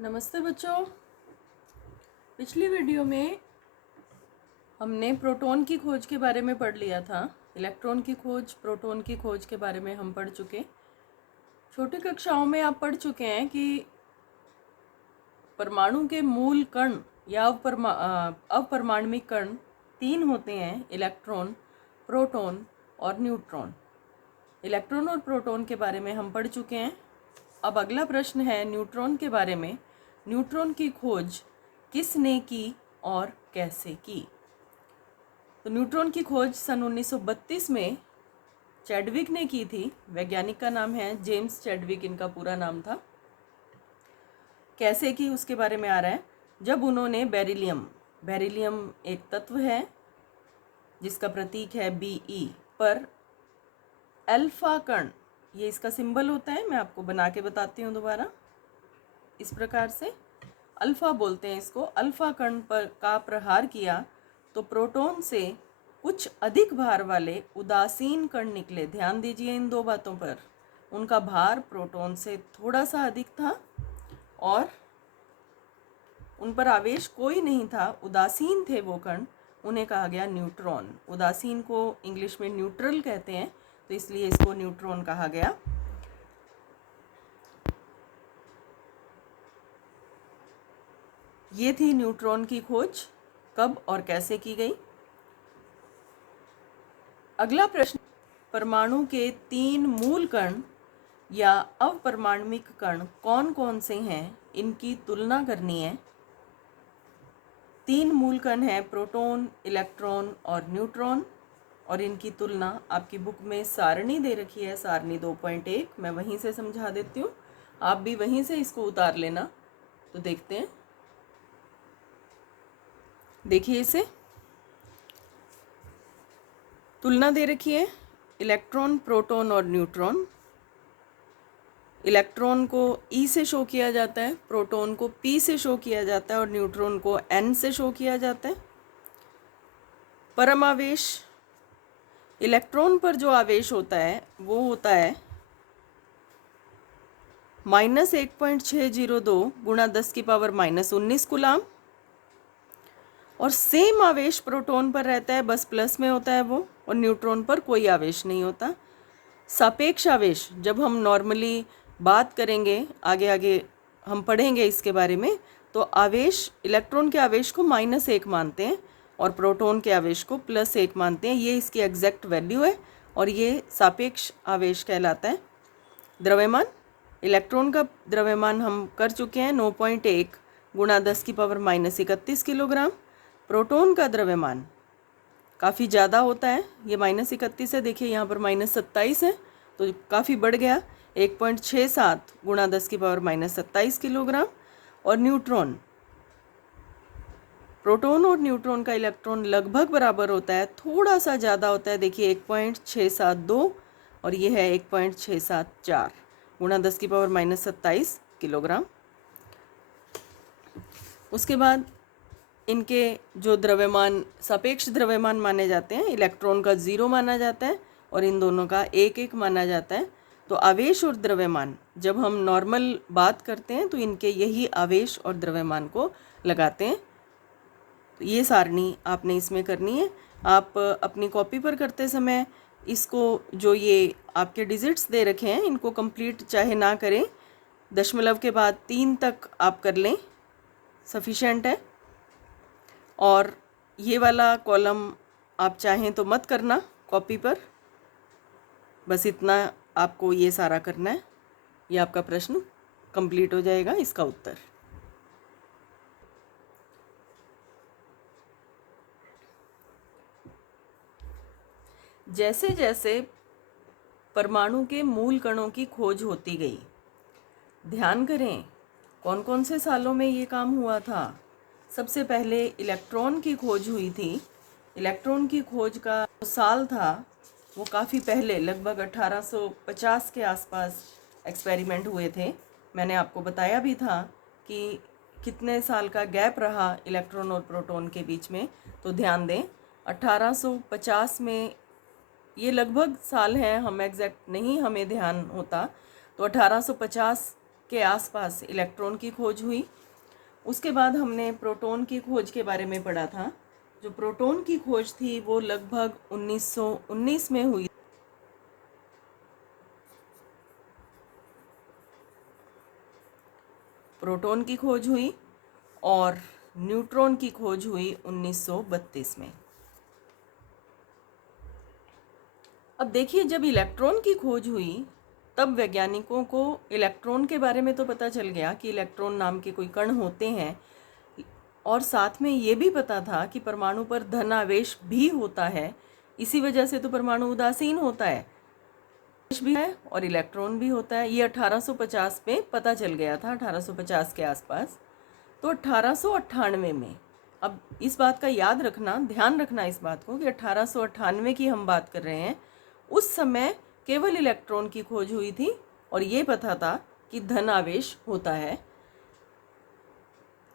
नमस्ते बच्चों। पिछली वीडियो में हमने प्रोटॉन की खोज के बारे में पढ़ लिया था। इलेक्ट्रॉन की खोज, प्रोटॉन की खोज के बारे में हम पढ़ चुके। छोटी कक्षाओं में आप पढ़ चुके हैं कि परमाणु के मूल कण या अवपरमाणविक कण तीन होते हैं: इलेक्ट्रॉन, प्रोटॉन और न्यूट्रॉन। इलेक्ट्रॉन और प्रोटॉन के बारे में हम पढ़ चुके हैं। अब अगला प्रश्न है न्यूट्रॉन के बारे में। न्यूट्रॉन की खोज किसने की और कैसे की? तो न्यूट्रॉन की खोज सन 1932 में चैडविक ने की थी। वैज्ञानिक का नाम है जेम्स चैडविक, इनका पूरा नाम था। कैसे की उसके बारे में आ रहा है। जब उन्होंने बेरिलियम एक तत्व है जिसका प्रतीक है Be, पर अल्फा कण, ये इसका सिंबल होता है, मैं आपको बना के बताती हूँ दोबारा। इस प्रकार से अल्फा बोलते हैं इसको। अल्फा कण पर का प्रहार किया तो प्रोटॉन से कुछ अधिक भार वाले उदासीन कण निकले। ध्यान दीजिए इन दो बातों पर। उनका भार प्रोटॉन से थोड़ा सा अधिक था और उन पर आवेश कोई नहीं था, उदासीन थे वो कण। उन्हें कहा गया न्यूट्रॉन। उदासीन को इंग्लिश में न्यूट्रल कहते हैं, तो इसलिए इसको न्यूट्रॉन कहा गया। ये थी न्यूट्रॉन की खोज। कब और कैसे की गई। अगला प्रश्न, परमाणु के तीन मूल कण या अवपरमाणविक कण कौन कौन से हैं, इनकी तुलना करनी है। तीन मूल कण हैं प्रोटॉन, इलेक्ट्रॉन और न्यूट्रॉन, और इनकी तुलना आपकी बुक में सारणी दे रखी है, सारणी 2.1। मैं वहीं से समझा देती हूँ, आप भी वहीं से इसको उतार लेना। तो देखते हैं, देखिए इसे तुलना दे रखी है। इलेक्ट्रॉन, प्रोटॉन और न्यूट्रॉन। इलेक्ट्रॉन को E से शो किया जाता है, प्रोटॉन को P से शो किया जाता है और न्यूट्रॉन को N से शो किया जाता है। परमावेश, इलेक्ट्रॉन पर जो आवेश होता है वो होता है -1.602 गुणा 10⁻⁻19 कूलाम, और सेम आवेश प्रोटॉन पर रहता है, बस प्लस में होता है वो, और न्यूट्रॉन पर कोई आवेश नहीं होता। सापेक्ष आवेश, जब हम नॉर्मली बात करेंगे, आगे आगे हम पढ़ेंगे इसके बारे में, तो आवेश, इलेक्ट्रॉन के आवेश को -1 मानते हैं और प्रोटॉन के आवेश को +1 मानते हैं। ये इसकी एग्जैक्ट वैल्यू है और ये सापेक्ष आवेश कहलाता है। द्रव्यमान, इलेक्ट्रॉन का द्रव्यमान हम कर चुके हैं 9.1 गुणा 10⁻31 किलोग्राम। प्रोटॉन का द्रव्यमान काफ़ी ज़्यादा होता है, ये -31 है, देखिए यहाँ पर -27 है, तो काफ़ी बढ़ गया, 1.67 गुणा 10⁻27 किलोग्राम। और न्यूट्रॉन, प्रोटॉन और न्यूट्रॉन का इलेक्ट्रॉन लगभग बराबर होता है, थोड़ा सा ज़्यादा होता है, देखिए 1.672 और ये है 1.674 गुणा 10⁻27 किलोग्राम। उसके बाद इनके जो द्रव्यमान, सापेक्ष द्रव्यमान माने जाते हैं, इलेक्ट्रॉन का 0 माना जाता है और इन दोनों का 1-1 माना जाता है। तो आवेश और द्रव्यमान, जब हम नॉर्मल बात करते हैं तो इनके यही आवेश और द्रव्यमान को लगाते हैं। तो ये सारणी आपने इसमें करनी है। आप अपनी कॉपी पर करते समय इसको, जो ये आपके डिजिट्स दे रखे हैं, इनको कंप्लीट चाहे ना करें, दशमलव के बाद 3 तक आप कर लें, सफिशेंट है। और ये वाला कॉलम आप चाहें तो मत करना कॉपी पर, बस इतना आपको ये सारा करना है। ये आपका प्रश्न कंप्लीट हो जाएगा, इसका उत्तर। जैसे जैसे परमाणु के मूल कणों की खोज होती गई, ध्यान करें कौन कौन से सालों में ये काम हुआ था। सबसे पहले इलेक्ट्रॉन की खोज हुई थी। इलेक्ट्रॉन की खोज का साल था वो काफ़ी पहले, लगभग 1850 के आसपास एक्सपेरिमेंट हुए थे। मैंने आपको बताया भी था कि कितने साल का गैप रहा इलेक्ट्रॉन और प्रोटॉन के बीच में। तो ध्यान दें, 1850 में, ये लगभग साल हैं, हम एग्जैक्ट नहीं हमें ध्यान होता, तो 1850 के आसपास इलेक्ट्रॉन की खोज हुई। उसके बाद हमने प्रोटॉन की खोज के बारे में पढ़ा था। जो प्रोटॉन की खोज थी वो लगभग 1919 में हुई। प्रोटॉन की खोज हुई और न्यूट्रॉन की खोज हुई 1932 में। अब देखिए, जब इलेक्ट्रॉन की खोज हुई तब वैज्ञानिकों को इलेक्ट्रॉन के बारे में तो पता चल गया कि इलेक्ट्रॉन नाम के कोई कण होते हैं, और साथ में ये भी पता था कि परमाणु पर धन आवेश भी होता है। इसी वजह से तो परमाणु उदासीन होता है, आवेश भी है और इलेक्ट्रॉन भी होता है। ये 1850 में पता चल गया था, 1850 के आसपास। तो 1898 में, अब इस बात का याद रखना, ध्यान रखना इस बात को कि 1898 की हम बात कर रहे हैं। उस समय केवल इलेक्ट्रॉन की खोज हुई थी और ये पता था कि धन आवेश होता है।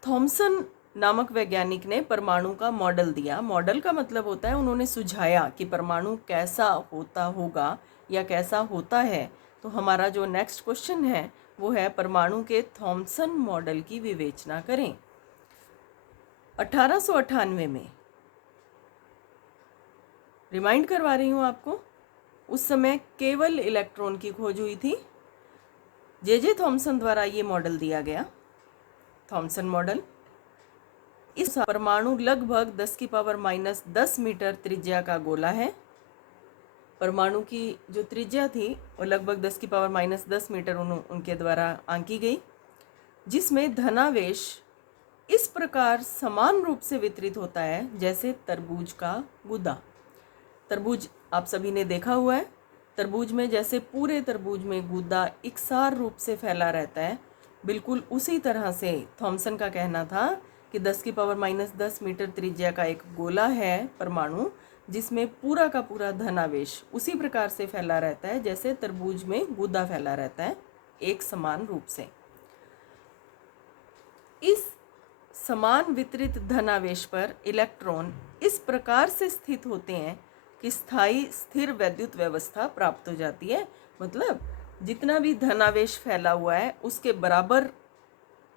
थॉमसन नामक वैज्ञानिक ने परमाणु का मॉडल दिया। मॉडल का मतलब होता है उन्होंने सुझाया कि परमाणु कैसा होता होगा या कैसा होता है। तो हमारा जो नेक्स्ट क्वेश्चन है वो है, परमाणु के थॉमसन मॉडल की विवेचना करें। 1898 में, रिमाइंड करवा रही हूँ आपको, उस समय केवल इलेक्ट्रॉन की खोज हुई थी। जे थॉमसन द्वारा ये मॉडल दिया गया, थॉमसन मॉडल। इस परमाणु लगभग 10⁻⁻10 मीटर त्रिज्या का गोला है। परमाणु की जो त्रिज्या थी वो लगभग 10⁻⁻10 मीटर उनके द्वारा आंकी गई, जिसमें धनावेश इस प्रकार समान रूप से वितरित होता है जैसे तरबूज का गूदा। तरबूज आप सभी ने देखा हुआ है। तरबूज में जैसे पूरे तरबूज में गूदा इकसार रूप से फैला रहता है, बिल्कुल उसी तरह से थॉमसन का कहना था कि 10⁻⁻10 मीटर त्रिज्या का एक गोला है परमाणु, जिसमें पूरा का पूरा धनावेश उसी प्रकार से फैला रहता है जैसे तरबूज में गूदा फैला रहता है, एक समान रूप से। इस समान वितरित धनावेश पर इलेक्ट्रॉन इस प्रकार से स्थित होते हैं कि स्थायी स्थिर वैद्युत व्यवस्था प्राप्त हो जाती है। मतलब जितना भी धनावेश फैला हुआ है उसके बराबर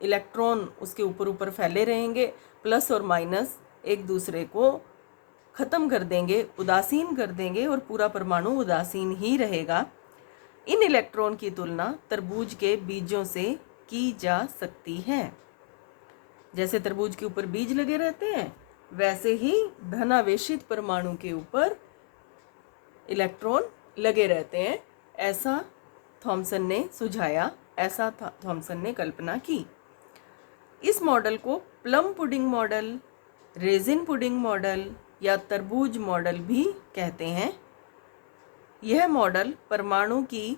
इलेक्ट्रॉन उसके ऊपर ऊपर फैले रहेंगे, प्लस और माइनस एक दूसरे को खत्म कर देंगे, उदासीन कर देंगे, और पूरा परमाणु उदासीन ही रहेगा। इन इलेक्ट्रॉन की तुलना तरबूज के बीजों से की जा सकती है। जैसे तरबूज के ऊपर बीज लगे रहते हैं, वैसे ही धनावेशित परमाणु के ऊपर इलेक्ट्रॉन लगे रहते हैं। ऐसा थॉमसन ने सुझाया, ऐसा थॉमसन ने कल्पना की। इस मॉडल को plum pudding model, resin pudding model या तरबूज मॉडल भी कहते हैं। यह मॉडल परमाणु की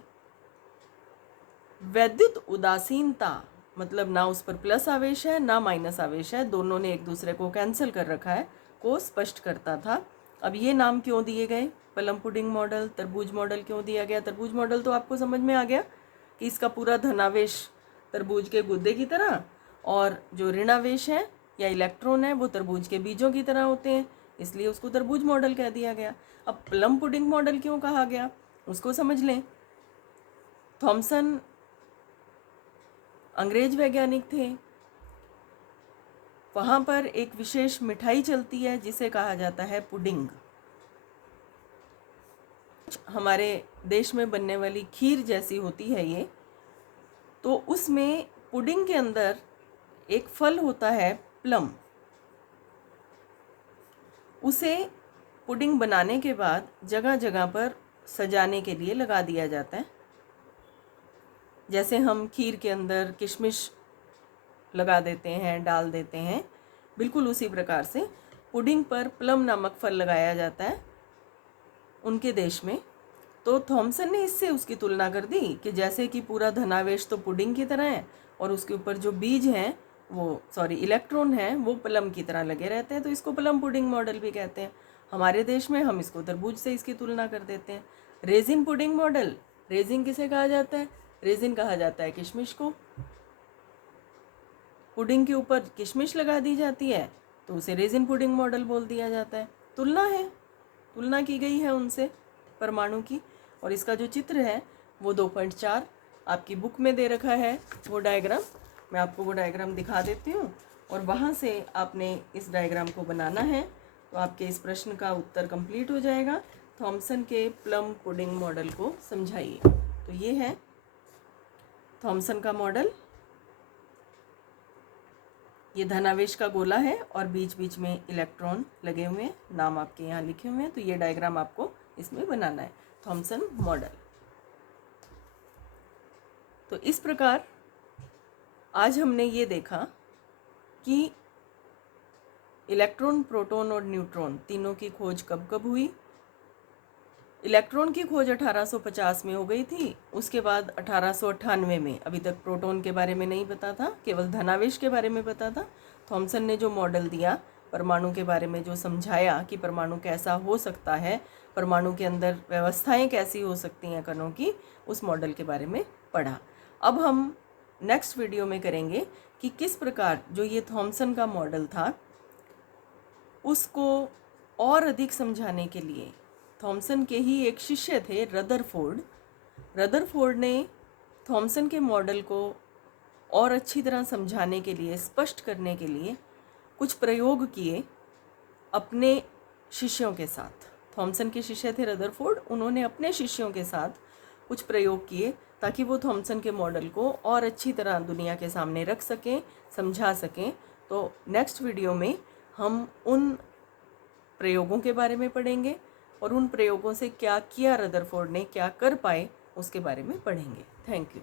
वैद्युत उदासीनता, मतलब ना उस पर प्लस आवेश है ना माइनस आवेश है, दोनों ने एक दूसरे को कैंसिल कर रखा है, को स्पष्ट करता था। अब ये नाम क्यों दिए गए, प्लम पुडिंग मॉडल, तरबूज मॉडल क्यों दिया गया? तरबूज मॉडल तो आपको समझ में आ गया कि इसका पूरा धनावेश तरबूज के गुद्दे की तरह, और जो ऋणावेश है या इलेक्ट्रॉन है वो तरबूज के बीजों की तरह होते हैं, इसलिए उसको तरबूज मॉडल कह दिया गया। अब प्लम पुडिंग मॉडल क्यों कहा गया उसको समझ लें। थॉमसन अंग्रेज वैज्ञानिक थे। वहाँ पर एक विशेष मिठाई चलती है जिसे कहा जाता है पुडिंग। हमारे देश में बनने वाली खीर जैसी होती है ये। तो उसमें पुडिंग के अंदर एक फल होता है प्लम। उसे पुडिंग बनाने के बाद जगह जगह पर सजाने के लिए लगा दिया जाता है। जैसे हम खीर के अंदर किशमिश लगा देते हैं, डाल देते हैं, बिल्कुल उसी प्रकार से पुडिंग पर प्लम नामक फल लगाया जाता है उनके देश में। तो थॉमसन ने इससे उसकी तुलना कर दी कि जैसे कि पूरा धनावेश तो पुडिंग की तरह है और उसके ऊपर जो बीज हैं इलेक्ट्रॉन हैं वो प्लम की तरह लगे रहते हैं, तो इसको प्लम पुडिंग मॉडल भी कहते हैं। हमारे देश में हम इसको तरबूज से इसकी तुलना कर देते हैं। रेजिन पुडिंग मॉडल, रेजिन किसे कहा जाता है? रेजिन कहा जाता है किशमिश को। पुडिंग के ऊपर किशमिश लगा दी जाती है तो उसे रेजिन पुडिंग मॉडल बोल दिया जाता है। तुलना है, तुलना की गई है उनसे परमाणु की। और इसका जो चित्र है वो 2.4 आपकी बुक में दे रखा है वो डायग्राम, मैं आपको वो डायग्राम दिखा देती हूँ और वहाँ से आपने इस डायग्राम को बनाना है, तो आपके इस प्रश्न का उत्तर कंप्लीट हो जाएगा। थॉमसन के प्लम पुडिंग मॉडल को समझाइए। तो ये है थॉमसन का मॉडल। ये धनावेश का गोला है और बीच बीच में इलेक्ट्रॉन लगे हुए हैं, नाम आपके यहाँ लिखे हुए हैं। तो ये डायग्राम आपको इसमें बनाना है, थॉमसन मॉडल। तो इस प्रकार आज हमने ये देखा कि इलेक्ट्रॉन, प्रोटॉन और न्यूट्रॉन तीनों की खोज कब कब हुई। इलेक्ट्रॉन की खोज 1850 में हो गई थी। उसके बाद 1898 में, अभी तक प्रोटॉन के बारे में नहीं पता था, केवल धनावेश के बारे में पता था। थॉमसन ने जो मॉडल दिया, परमाणु के बारे में जो समझाया कि परमाणु कैसा हो सकता है, परमाणु के अंदर व्यवस्थाएं कैसी हो सकती हैं कणों की, उस मॉडल के बारे में पढ़ा। अब हम नेक्स्ट वीडियो में करेंगे कि किस प्रकार जो ये थॉमसन का मॉडल था उसको और अधिक समझाने के लिए थॉमसन के ही एक शिष्य थे रदरफोर्ड। रदरफोर्ड ने थॉमसन के मॉडल को और अच्छी तरह समझाने के लिए, स्पष्ट करने के लिए कुछ प्रयोग किए अपने शिष्यों के साथ। थॉमसन के शिष्य थे रदरफोर्ड, उन्होंने अपने शिष्यों के साथ कुछ प्रयोग किए ताकि वो थॉमसन के मॉडल को और अच्छी तरह दुनिया के सामने रख सकें, समझा सकें। तो नेक्स्ट वीडियो में हम उन प्रयोगों के बारे में पढ़ेंगे और उन प्रयोगों से क्या किया रदरफोर्ड ने, क्या कर पाए, उसके बारे में पढ़ेंगे। Thank you.